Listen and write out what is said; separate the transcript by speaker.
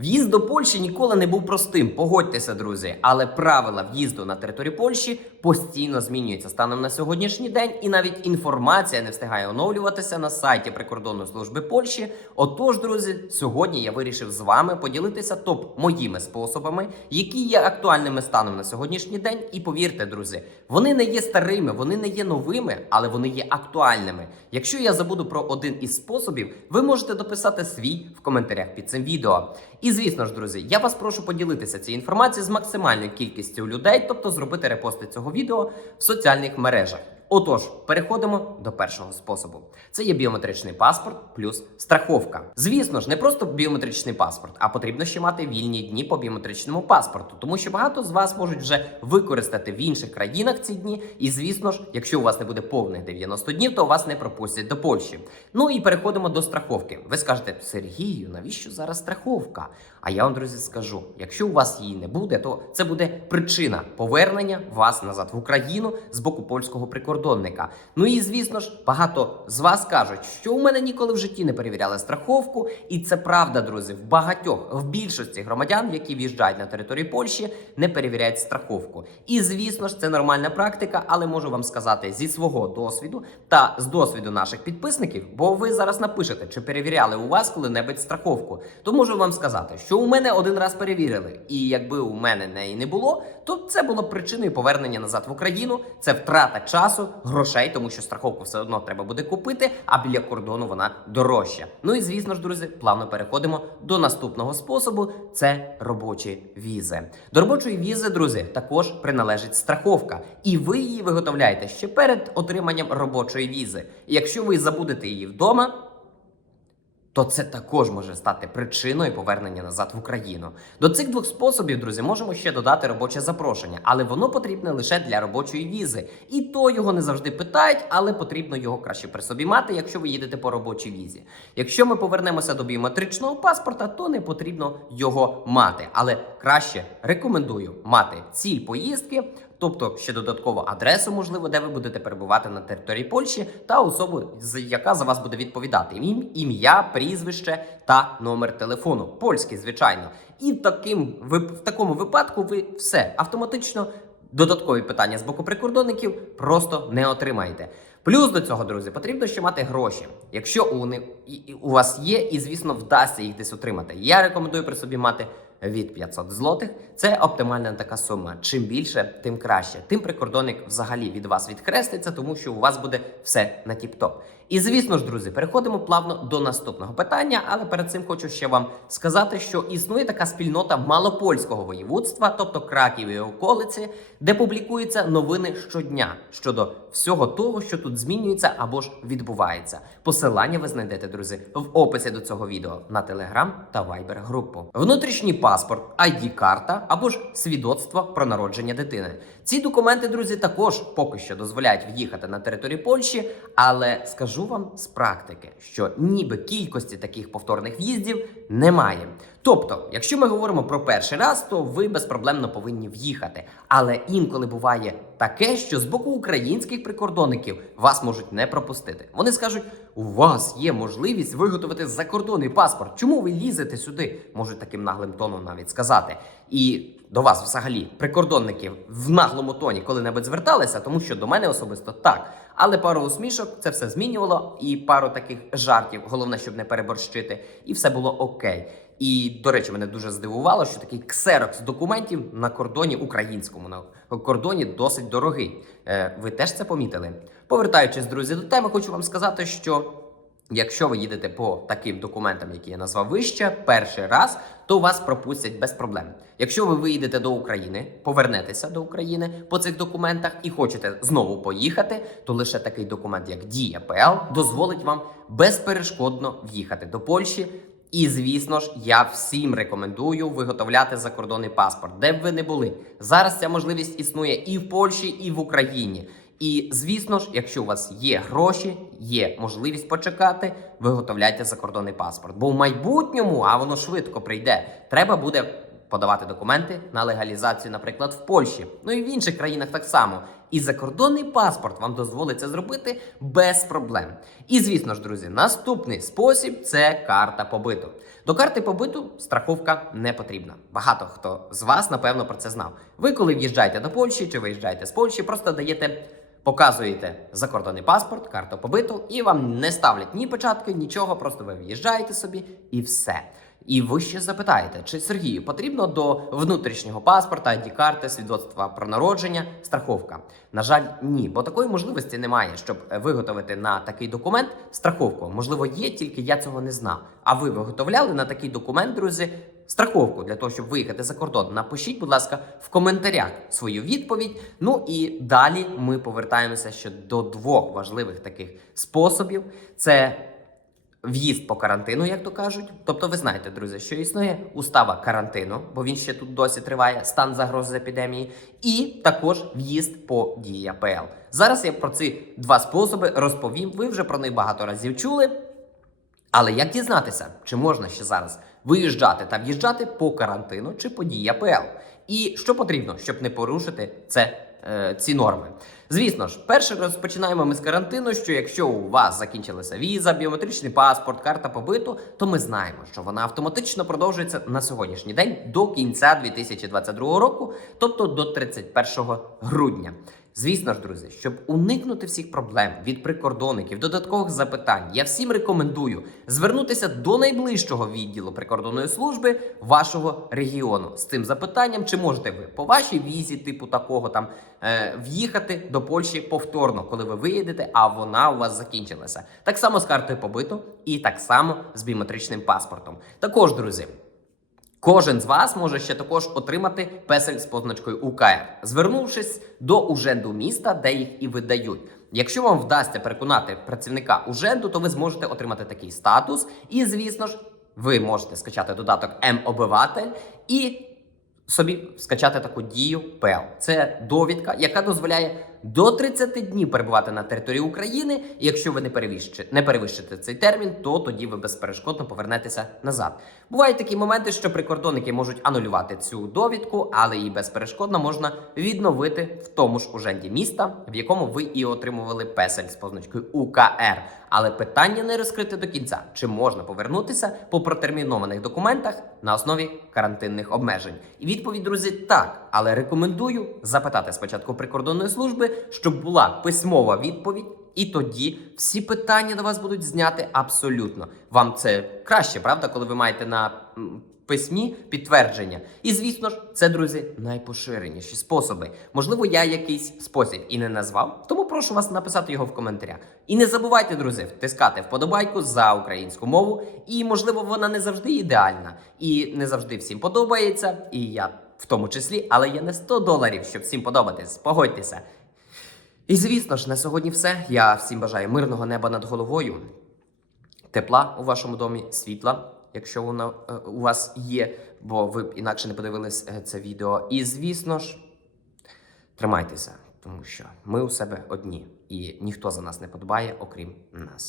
Speaker 1: В'їзд до Польщі ніколи не був простим, погодьтеся, друзі. Але правила в'їзду на територію Польщі постійно змінюються станом на сьогоднішній день, і навіть інформація не встигає оновлюватися на сайті прикордонної служби Польщі. Отож, друзі, сьогодні я вирішив з вами поділитися топ моїми способами, які є актуальними станом на сьогоднішній день. І повірте, друзі, вони не є старими, вони не є новими, але вони є актуальними. Якщо я забуду про один із способів, ви можете дописати свій в коментарях під цим відео. І звісно ж, друзі, я вас прошу поділитися цією інформацією з максимальною кількістю людей, тобто зробити репости цього відео в соціальних мережах. Отож, переходимо до першого способу. Це є біометричний паспорт плюс страховка. Звісно ж, не просто біометричний паспорт, а потрібно ще мати вільні дні по біометричному паспорту, тому що багато з вас можуть вже використати в інших країнах ці дні. І звісно ж, якщо у вас не буде повних 90 днів, то вас не пропустять до Польщі. Ну і переходимо до страховки. Ви скажете, Сергію, навіщо зараз страховка? А я вам, друзі, скажу: якщо у вас її не буде, то це буде причина повернення вас назад в Україну з боку польського прикордонника. Ну і звісно ж, багато з вас кажуть, що у мене ніколи в житті не перевіряли страховку, і це правда, друзі. В багатьох, в більшості громадян, які в'їжджають на територію Польщі, не перевіряють страховку. І звісно ж, це нормальна практика, але можу вам сказати зі свого досвіду та з досвіду наших підписників, бо ви зараз напишете, чи перевіряли у вас коли-небудь страховку. То можу вам сказати, що у мене один раз перевірили, і якби у мене неї не було, то це було б причиною повернення назад в Україну. Це втрата часу, грошей, тому що страховку все одно треба буде купити, а біля кордону вона дорожча. Ну і звісно ж, друзі, плавно переходимо до наступного способу: це робочі візи. До робочої візи, друзі, також приналежить страховка, і ви її виготовляєте ще перед отриманням робочої візи. І якщо ви забудете її вдома то це також може стати причиною повернення назад в Україну. До цих двох способів, друзі, можемо ще додати робоче запрошення, але воно потрібне лише для робочої візи. І то його не завжди питають, але потрібно його краще при собі мати, якщо ви їдете по робочій візі. Якщо ми повернемося до біометричного паспорта, то не потрібно його мати. Але краще рекомендую мати ціль поїздки. Тобто ще додатково адресу, можливо, де ви будете перебувати на території Польщі, та особу, яка за вас буде відповідати. Ім- Ім'я, прізвище та номер телефону. Польський, звичайно. І таким, в такому випадку ви все автоматично додаткові питання з боку прикордонників просто не отримаєте. Плюс до цього, друзі, потрібно ще мати гроші. Якщо у, і у вас є, і звісно, вдасться їх десь отримати. Я рекомендую при собі мати від 500 злотих. Це оптимальна така сума. Чим більше, тим краще. Тим прикордонник взагалі від вас відхреститься, тому що у вас буде все на тіп-топ. І звісно ж, друзі, переходимо плавно до наступного питання. Але перед цим хочу ще вам сказати, що існує така спільнота малопольського воєводства, тобто Краків і околиці, де публікуються новини щодня щодо всього того, що тут змінюється або ж відбувається. Посилання ви знайдете, друзі, в описі до цього відео на Телеграм та Вайбер групу. Внутрішній паспорт, ID-карта або ж свідоцтво про народження дитини. Ці документи, друзі, також поки що дозволяють в'їхати на територію Польщі, але скажу вам з практики, що ніби кількості таких повторних в'їздів немає. Тобто, якщо ми говоримо про перший раз, то ви безпроблемно повинні в'їхати. Але інколи буває таке, що з боку українських прикордонників вас можуть не пропустити. Вони скажуть: у вас є можливість виготовити закордонний паспорт. Чому ви лізете сюди? Можуть таким наглим тоном навіть сказати. І до вас, взагалі, прикордонників в наглому тоні коли-небудь зверталися, тому що до мене особисто так. Але пару усмішок це все змінювало, і пару таких жартів, головне, щоб не переборщити, і все було окей. І до речі, мене дуже здивувало, що такий ксерокс документів на кордоні українському на кордоні досить дорогий. Е, ви теж це помітили? Повертаючись, друзі, до теми, хочу вам сказати, що. Якщо ви їдете по таким документам, які я назвав вище, перший раз, то вас пропустять без проблем. Якщо ви виїдете до України, повернетеся до України по цих документах і хочете знову поїхати, то лише такий документ, як Дія ПЛ, дозволить вам безперешкодно в'їхати до Польщі. І звісно ж, я всім рекомендую виготовляти закордонний паспорт, де б ви не були. Зараз ця можливість існує і в Польщі, і в Україні. І звісно ж, якщо у вас є гроші, є можливість почекати, виготовляйте закордонний паспорт. Бо в майбутньому, а воно швидко прийде, треба буде подавати документи на легалізацію, наприклад, в Польщі, ну і в інших країнах так само. І закордонний паспорт вам дозволить це зробити без проблем. І звісно ж, друзі, наступний спосіб це карта побиту. До карти побиту страховка не потрібна. Багато хто з вас, напевно, про це знав. Ви, коли в'їжджаєте до Польщі чи виїжджаєте з Польщі, просто даєте. Показуєте закордонний паспорт, карту побиту, і вам не ставлять ні початки, нічого, просто ви в'їжджаєте собі і все. І ви ще запитаєте, чи Сергію потрібно до внутрішнього паспорта, id карти свідоцтва про народження, страховка? На жаль, ні, бо такої можливості немає, щоб виготовити на такий документ страховку. Можливо, є, тільки я цього не знав. А ви виготовляли на такий документ, друзі, страховку для того, щоб виїхати за кордон? Напишіть, будь ласка, в коментарях свою відповідь. Ну і далі ми повертаємося ще до двох важливих таких способів: це В'їзд по карантину, як то кажуть. Тобто, ви знаєте, друзі, що існує устава карантину, бо він ще тут досі триває, стан загрози епідемії, і також в'їзд по дії АПЛ. Зараз я про ці два способи розповім. Ви вже про них багато разів чули. Але як дізнатися, чи можна ще зараз виїжджати та в'їжджати по карантину чи по дії АПЛ? І що потрібно, щоб не порушити це, е, ці норми? Звісно ж, перше розпочинаємо ми з карантину. Що якщо у вас закінчилася віза, біометричний паспорт, карта побиту, то ми знаємо, що вона автоматично продовжується на сьогоднішній день до кінця 2022 року, тобто до 31 грудня. Звісно ж, друзі, щоб уникнути всіх проблем від прикордонників, додаткових запитань, я всім рекомендую звернутися до найближчого відділу прикордонної служби вашого регіону з цим запитанням, чи можете ви по вашій візі, типу такого там е, в'їхати до Польщі повторно, коли ви виїдете, а вона у вас закінчилася. Так само з картою побиту і так само з біометричним паспортом. Також, друзі. Кожен з вас може ще також отримати песель з позначкою УКР, звернувшись до уженду міста, де їх і видають. Якщо вам вдасться переконати працівника уженду, то ви зможете отримати такий статус. І, звісно ж, ви можете скачати додаток М-обиватель і собі скачати таку дію ПЕЛ. Це довідка, яка дозволяє до 30 днів перебувати на території України. І якщо ви не перевищите, не перевищите цей термін, то тоді ви безперешкодно повернетеся назад. Бувають такі моменти, що прикордонники можуть анулювати цю довідку, але її безперешкодно можна відновити в тому ж уженді міста, в якому ви і отримували песель з позначкою УКР. Але питання не розкрите до кінця: чи можна повернутися по протермінованих документах на основі карантинних обмежень? І відповідь, друзі, так. Але рекомендую запитати спочатку прикордонної служби, щоб була письмова відповідь. І тоді всі питання до вас будуть зняти абсолютно. Вам це краще, правда, коли ви маєте на письмі підтвердження. І звісно ж, це, друзі, найпоширеніші способи. Можливо, я якийсь спосіб і не назвав, тому прошу вас написати його в коментарях. І не забувайте, друзі, втискати вподобайку за українську мову. І можливо, вона не завжди ідеальна, і не завжди всім подобається. І я в тому числі, але є не 100 доларів, щоб всім подобатись. Погодьтеся. І звісно ж, на сьогодні все. Я всім бажаю мирного неба над головою, тепла у вашому домі, світла, якщо воно е, у вас є, бо ви б інакше не подивились е, це відео. І звісно ж, тримайтеся, тому що ми у себе одні, і ніхто за нас не подбає, окрім нас.